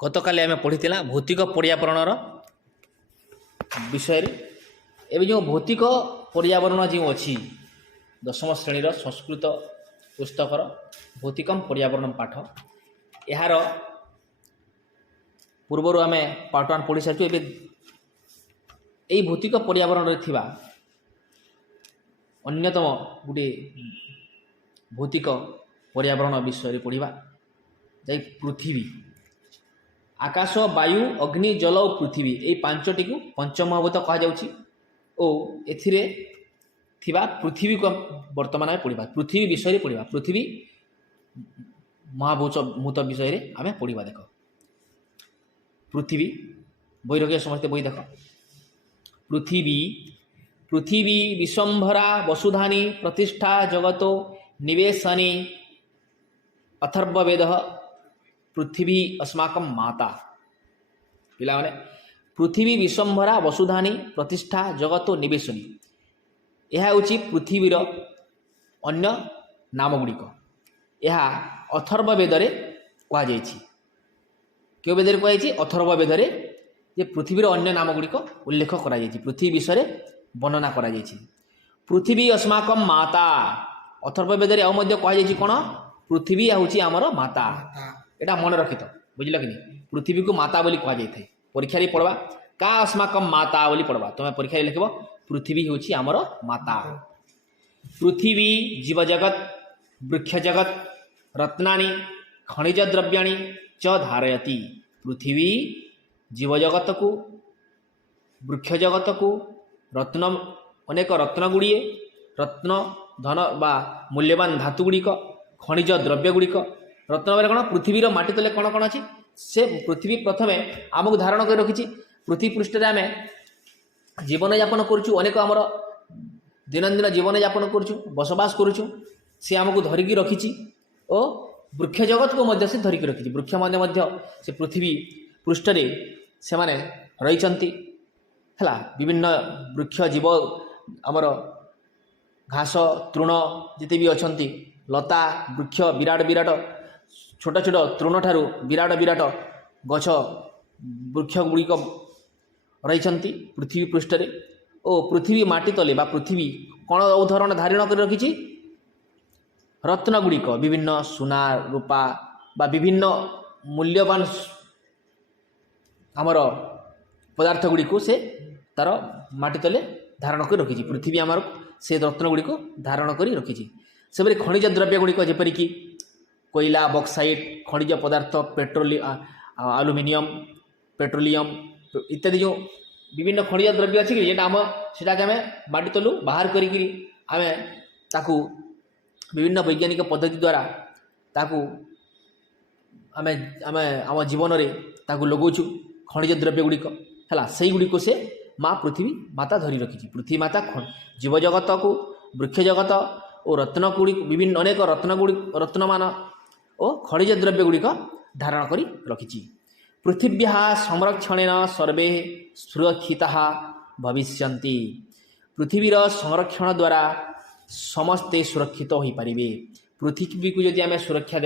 गतकाली आम पढ़ी भौतिक पर्यावरण विषय एवं जो भौतिक पर्यावरण जो अच्छी दशम श्रेणी संस्कृत पुस्तकर भौतिकम पर्यावरण पाठ यार पूर्वर आम पार्ट 1 पढ़ी सारी यही भौतिक पर्यावरण अन्यतम गोटे भौतिक पर्यावरण विषय पढ़ा जाए पृथ्वी आकाश वायु अग्नि जल और पृथ्वी यही पांचटी को पंचमहाभूत कहुच्छी पृथ्वी को वर्तमान पढ़ा पृथ्वी विषय पढ़ा पृथ्वी महाभूत विषय आम पढ़ा देख पृथ्वी बही रखिए समस्ते बही देख पृथ्वी पृथ्वी विश्वंभरा वसुधानी प्रतिष्ठा जगतो निवेशनी अथर्ववेद पृथ्वी अस्माकं माता पिला माने पृथ्वी विश्वंभरा वसुधानी प्रतिष्ठा जगतो निवेशनी यह हूँ पृथ्वीर अन्य नाम गुड़िक यह अथर्ववेद कहुई क्यों वेद कहुई अथर्ववेद जे पृथ्वीर अन्य नाम गुड़िक उल्लेख कर पृथ्वी विषय वर्णना कर पृथ्वी अस्माकं माता अथर्ववेद कहुई कौन पृथ्वी हूँ आमर माता एटा मन रखी तो बुझल कि नहीं पृथ्वी को माता बोली कह जाए परीक्षा पढ़वा का अस्माकं माता बोली पढ़वा तुम्हें परीक्षा लिख पृथ्वी हूँ आमर माता पृथ्वी जीव जगत वृक्ष जगत रत्नानि खनिज द्रव्याणि च धारयति पृथ्वी जीव जगत को वृक्ष जगत को रत्न अनेक रत्न गुड़िए रत्न धन बा मूल्यवान धातु गुड़िक खनिज द्रव्य गुड़िक रत्न बेले कौन पृथ्वीर माटी तले कौन कौन अच्छी से पृथ्वी प्रथमे आमको धारण कर रखी पृथ्वी पृष्ठ आम जीवन यापन करुचु अनेक आमर दैनंदिन जीवन यापन करुचु बसवास करुचु सी आमको धरिकी रखी और वृक्ष जगत को मध्य से धरिकी रखी वृक्ष मध्य से पृथ्वी पृष्ठ से माने रही विभिन्न वृक्ष जीव आमर घास तृण जिते भी अच्छा लता वृक्ष विराट विराट छोट छोट तृण ठारू विराट विराट गछ वृक्ष गुड़िक रही पृथ्वी पृष्ठ और पृथ्वी माटी तले बा पृथ्वी कौन उदाहरण धारण कर रखी रत्न गुड़िक विभिन्न सुना रूपा बा विभिन्न मूल्यवान आमर पदार्थ गुड़िक से तार माटी तले धारण कर रखी पृथ्वी आमर से रत्न गुड़िक धारण कर रखी से खनिज द्रव्य गुड़िक जेपरिक कोयला बक्साइट खनिज पदार्थ आलुमिनियम पेट्रोलियम इत्यादि जो विभिन्न खनिज द्रव्य अच्छी जेटा आम से आम माटी तलु बाहर करें विभिन्न वैज्ञानिक पद्धति द्वारा ताकू आम आम जीवन में लगौचु खनिज द्रव्य गुड़िक है से गुड़िक से माँ पृथ्वी माता धरी रखी पृथ्वी माता जीव जगत को वृक्ष जगत और रत्न गुड़िक विभिन्न अनेक रत्नमान और खनिज द्रव्य गुड़िक धारण कर रखी पृथिव्या संरक्षण सर्वे सुरक्षिता भविष्यन्ति पृथ्वीर संरक्षण द्वारा समस्ते सुरक्षित हो पारे पृथ्वी को जदि आम सुरक्षा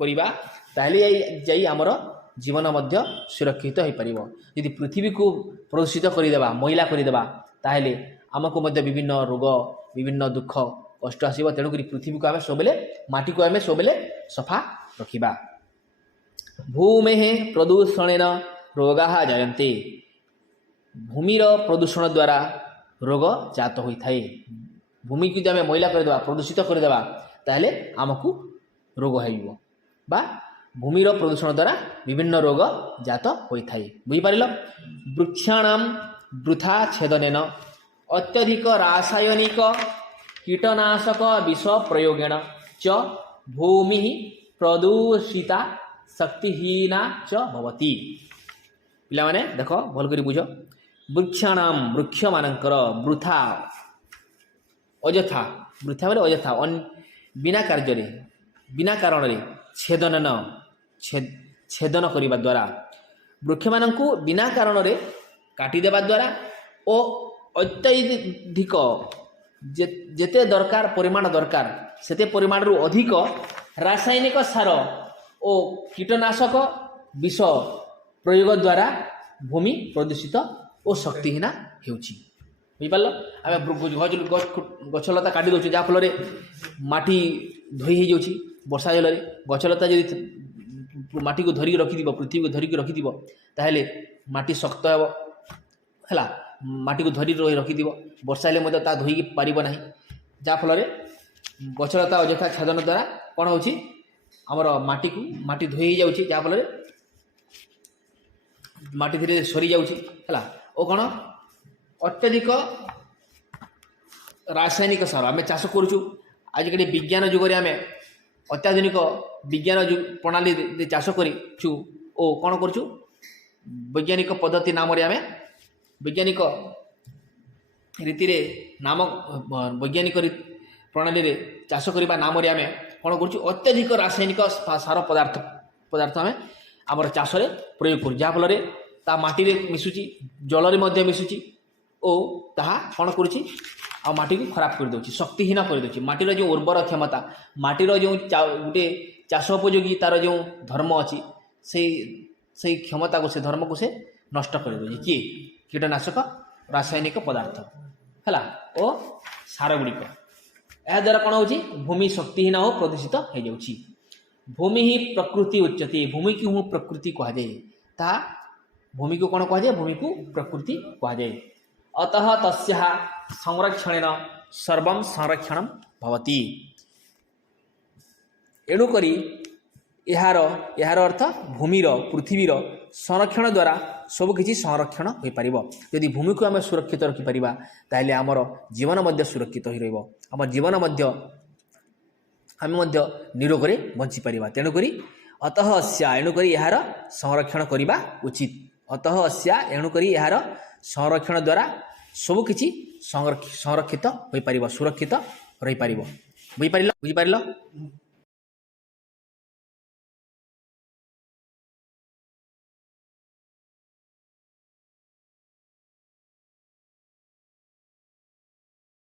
करवा ताली आमर जीवन मध्य सुरक्षित हो पार यदि पृथ्वी को प्रदूषित करदेवा मैला करदेवा ताहले आमको मध्य विभिन्न रोग विभिन्न दुख कष्ट आसो तेणुक पृथ्वी को आम सबले माटी को आम सबले सफा रखा भूमे प्रदूषण रोगा जायन्ते भूमिर प्रदूषण द्वारा रोग जात होता है भूमि को आम मैला करदेवा प्रदूषित करदेवा ताहले आमको रोग हो भूमिर प्रदूषण द्वारा विभिन्न रोग जात होता है बुझीपार वृक्षाणाम वृथा छेदन अत्यधिक रासायनिक कीटनाशक विष प्रयोगेण च भूमि प्रदूषिता शक्तिहीना च भवति पिला माने देखो भल करी बुझ वृक्षाणाम वृक्ष मानकर वृथा अयथा वृथा माने अयथा बिना कार्य बिना कारण छेदन छेदन करने द्वारा वृक्ष मानू बिना कारण काटिदेवा द्वारा और अत्यधिक जेते दरकार परिमाण दरकार सेते परिमाण रु अधिक रासायनिक सार और कीटनाशक विष प्रयोग द्वारा भूमि प्रदूषित और शक्तिहीन होउछि बुझिपार आम गछलता काटी दौर जहाँफल माटी धोई हो जाऊँगी वर्षा जल गछलता जब माटी को धरिक रखिथ पृथ्वी को धरिक रखिथ ताहले माटी शक्त है माटी को धरी रखिथ वर्षा हेल्ले ता धोईकी पार ना जहाँफल गछलता अଯଥା छेदन द्वारा कौन होची आमर माटी धोई जाऊँगी जहाँफल माटी धीरे सरी जाऊँगी है और कौन अत्यधिक रासायनिक सार आम चाष करुचु आजिकल विज्ञान जुगरे आम अत्याधुनिक विज्ञान प्रणाली चाष करूँ और कौन करुचु वैज्ञानिक पद्धति नाम आम वैज्ञानिक रीति नाम वैज्ञानिक प्रणाली चाष करने नाम आम कौन करुचु अत्यधिक रासायनिक सार पदार्थ आम आमर चाष प्रयोग करूँ जहाँफल ता माटी मिशुची जल मिशुची और ताहा कौन करुच्ची आ माटी को खराब कर दउछि शक्तिहीन कर दउछि माटीर जो उर्वर क्षमता माटीर जो गोटे चाष उपयोगी तार जो धर्म अच्छी से क्षमता को से धर्म को से नष्ट कर दउछि किए कीटनाशक रासायनिक पदार्थ है और सार गुड़िक यह द्वारा कौन होछि भूमि शक्तिहीन और प्रदूषित हो जाउछि भूमि ही प्रकृति उच्यते भूमि की हूँ प्रकृति कहुए ता भूमि को कौन कहुए भूमि को प्रकृति कहुए अतः तस्याः संरक्षणेन सर्वं संरक्षणं भवति एणुकरी यार अर्थ भूमिर पृथ्वीर संरक्षण द्वारा सबकि संरक्षण हो पार यदि भूमि को आम सुरक्षित रखिपर ताहले आमर जीवन मध्य सुरक्षित हो रम जीवन आम निरोग बंची पार तेणुक अतः अस्या एणुक यार संरक्षण करने उचित अतः अस्या एणुक यार संरक्षण द्वारा सबकि संरक्षित हो पार सुरक्षित रही पार बुझिपार।